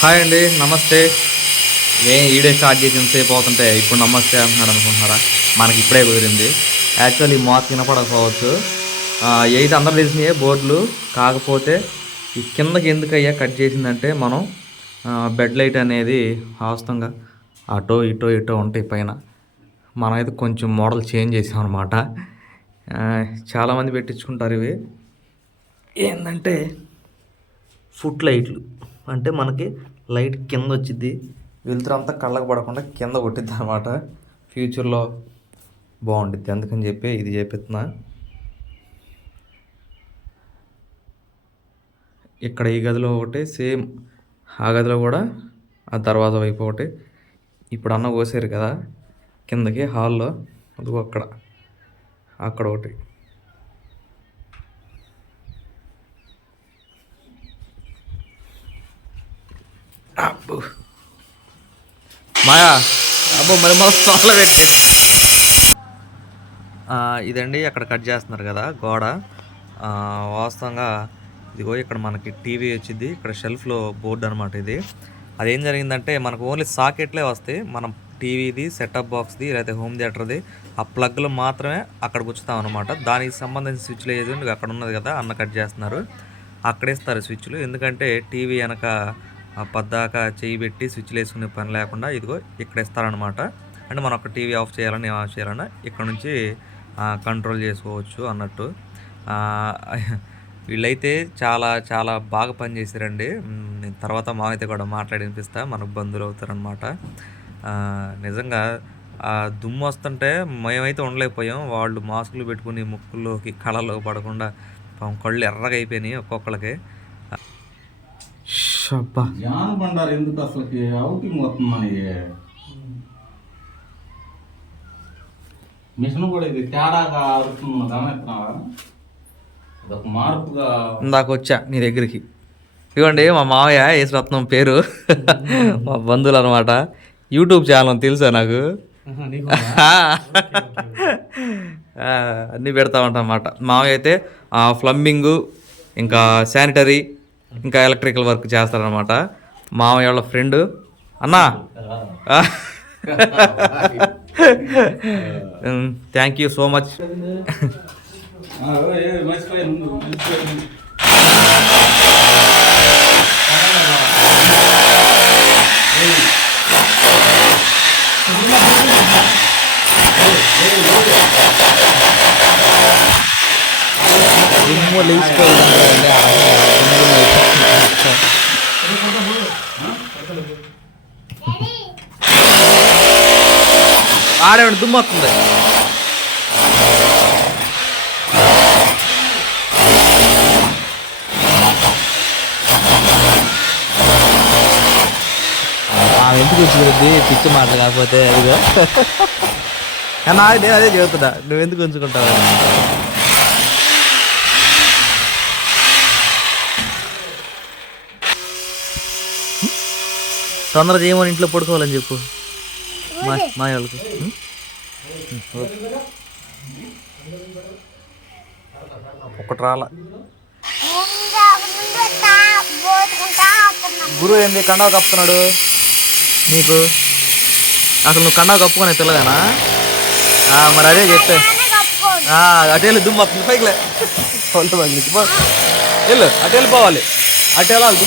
Hi అండి నమస్తే. ఏం ఈడే స్టార్ట్ చేసిన సేపు అవుతుంటే ఇప్పుడు నమస్తే అంటున్నాడు అనుకుంటున్నారా? మనకి ఇప్పుడే కుదిరింది. యాక్చువల్లీ మాస్ వినపడకపోవచ్చు. ఏది అయితే అందరూ తెలిసినాయే బోర్డులు కాకపోతే ఈ కిందకి ఎందుకయ్యా కట్ చేసిందంటే మనం బెడ్ లైట్ అనేది వాస్తవంగా అటో ఇటో ఇటో ఉంటాయి పైన. మనమైతే కొంచెం మోడల్ చేంజ్ చేసాం అనమాట చాలామంది పెట్టించుకుంటారు ఇవి. ఏంటంటే ఫుట్ లైట్లు అంటే మనకి లైట్ కింద వచ్చింది వెలుతురు అంతా కళ్ళకు పడకుండా కింద కొట్టిద్ది అనమాట ఫ్యూచర్లో బాగుంటుంది అందుకని చెప్పి ఇది చేపిస్తున్నా ఇక్కడ ఈ గదిలో ఒకటి సేమ్ ఆ గదిలో కూడా ఆ దర్వాజా వైపు ఒకటి. ఇప్పుడు అన్న కోసారు కదా కిందకి హాల్లో అదిగో అక్కడ. అక్కడ ఒకటి. అబ్బో. మాయా? అబ్బో మరి మన స్టాల్లో పెట్టింది ఇదండి అక్కడ కట్ చేస్తున్నారు కదా గోడ. వాస్తవంగా ఇదిగో ఇక్కడ మనకి టీవీ వచ్చింది ఇక్కడ షెల్ఫ్లో బోర్డు అనమాట ఇది. అదేం జరిగిందంటే మనకు ఓన్లీ సాకెట్లే వస్తాయి. మనం టీవీది సెటప్ బాక్స్ది లేకపోతే హోమ్ థియేటర్ది ఆ ప్లగ్లు మాత్రమే అక్కడ గుచ్చుతాం అనమాట దానికి సంబంధించిన స్విచ్లు ఏది అక్కడ ఉన్నది కదా అన్న కట్ చేస్తున్నారు. అక్కడేస్తారు స్విచ్లు ఎందుకంటే టీవీ వెనక పద్దాక చేయి పెట్టి స్విచ్లు వేసుకునే పని లేకుండా ఇదిగో ఇక్కడ ఇస్తారనమాట అంటే మనం ఒక టీవీ ఆఫ్ చేయాలని ఆఫ్ చేయాలన్నా ఇక్కడ నుంచి కంట్రోల్ చేసుకోవచ్చు అన్నట్టు. వీళ్ళైతే చాలా చాలా బాగా పనిచేశారండి తర్వాత మావైతే కూడా మాట్లాడి వినిపిస్తా మనకు బంధువులు అవుతారనమాట నిజంగా దుమ్ము వస్తుంటే మేమైతే ఉండలేకపోయాం. వాళ్ళు మాస్కులు పెట్టుకుని ముక్కుల్లోకి కళలో పడకుండా కళ్ళు ఎర్రగా అయిపోయినాయి ఒక్కొక్కరికి జాన బండారు ఎందుకు అసలుకి అవుటింగ్ వస్తుంది మనకి మిషన్ కూడా ఇది తేడాగా గమనిస్తున్నావా? అదొక మార్పుగా ఇందాక వచ్చా నీ దగ్గరికి. ఇదిగోండి మా మావయ్య యేసురత్నం పేరు. మా బంధువులు అనమాట యూట్యూబ్ ఛానల్ తెలుసా నాకు? ఆ, అన్నీ పెడతా ఉంటాం అన్నమాట. మావయ్య అయితే ప్లంబింగ్ ఇంకా శానిటరీ ఇంకా ఎలక్ట్రికల్ వర్క్ చేస్తారనమాట మావయ్య వాళ్ళ ఫ్రెండ్ అన్నా. థ్యాంక్ యూ సో మచ్ ఆ, ఏ, మర్చిపోయాను ముందు, ఆడేవాడి దుమ్ము వస్తుంది. ఆమె ఎందుకు ఉంచుకుంటుంది పిచ్చి మాట కాకపోతే ఇదిగో. కానీ అదే చెబుతున్నా. నువ్వు ఎందుకు ఉంచుకుంటావు? తొందరగా చేయమని ఇంట్లో పడుకోవాలని చెప్పు. మా మా వాళ్ళకి. ఒకటి రాలా. గురువు ఏంది? కండావ కప్పుతున్నాడు. నీకు? అసలు నువ్వు కండావ కప్పుకొని తెల్లగానా ఆ, మరి అదే చెప్పే. ఆ, అటు వెళ్ళి దుమ్ము వస్తుంది. పైకిలే ఒళ్ళు పగిలింది. పో. వెళ్ళు అటు వెళ్ళిపోవాలి అటు వెళ్ళాలి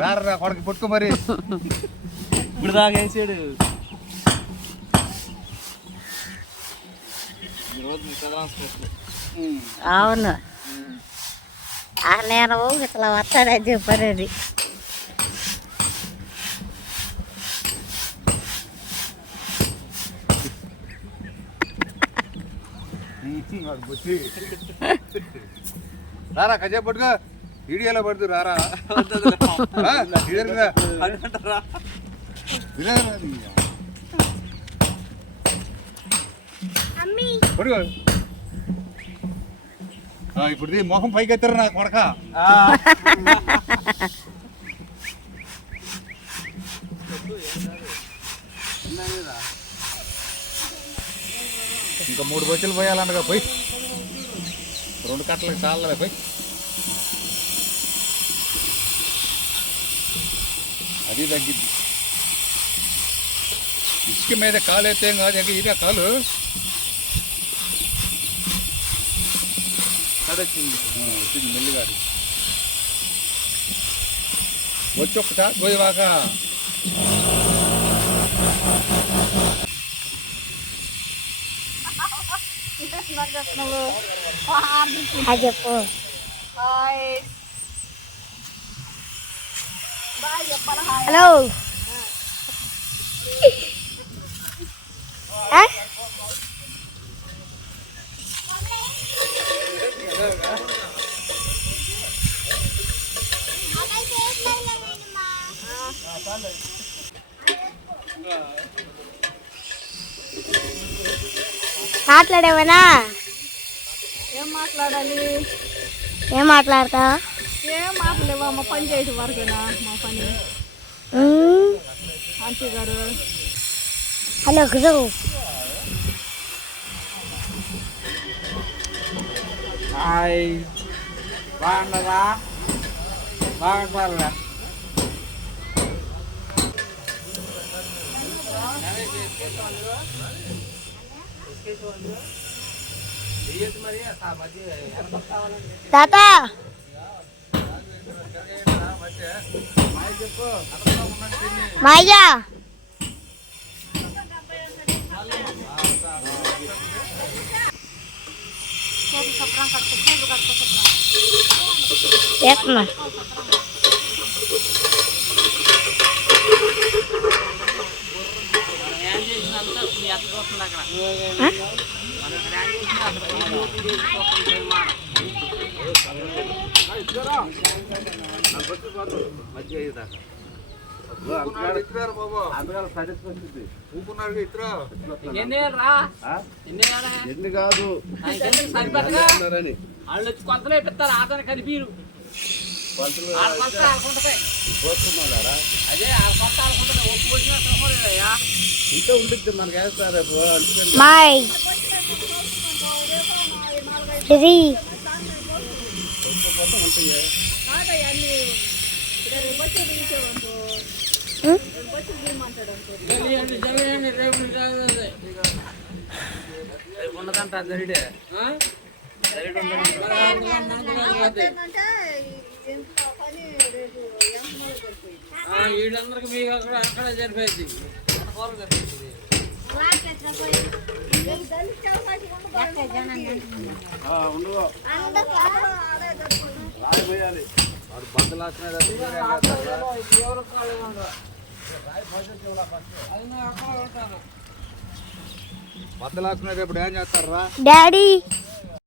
రారా కొడకి పట్టుకో మరి. ఇప్పుడు దాకా వేసాడు. అవును. ఆ నేను ఇట్లా వస్తాడని చెప్పనేది వాడు బుద్ధి. రారా కజే పట్టుకో. వీడియోలో పడుతు రారా. ఆ, ఇప్పుడు మొహం పైకి ఎత్తారు నా కొడక? ఇంకా మూడు బొచ్చులు పోయాలంటగా పోయి. రెండు కట్టలకు చాలా పోయి. అది తగ్గిద్ది. ఇసుక మీద కాలు అయితే ఏం కాదు ఇంకా ఇదే కాలు. కడొచ్చింది ఆ, వచ్చింది మెల్లిగా వచ్చి ఒకసారి పోయేవాక అది చెప్పు హలో మాట్లాడేవనా మాట్లాడాలి ఏం మాట్లాడతా ఏం మాట్లాడలేవా మా పని చేయడం వరకేనా మా పని ఆంటీ గారు హలో గురు హాయ్ బాగున్నారా బాగుంటారా తాత మాయ్యా చేస్తున్నా ఎన్ని కాదు వాళ్ళు వచ్చి కొలతలు పెట్టిస్తారు ఆతను కనిపిరు ఆడ కొలత ఆడుకుంటే అదే ఉండిద్ది మనకి రేపు అందుకని మాయ్ ఇది తెలియండి తెలియండి రేపు జరగదు. రేపు ఉండదంట జరిడే ఆ? జరిగి ఉండదు మరి అందుకని మనకు తెలియదు. ఇది వీళ్ళందరికి మీకు అక్కడ అక్కడ జరిపేది వాడు జరిపేది. బద్దలు ఇప్పుడు ఏం చేస్తారా డాడీ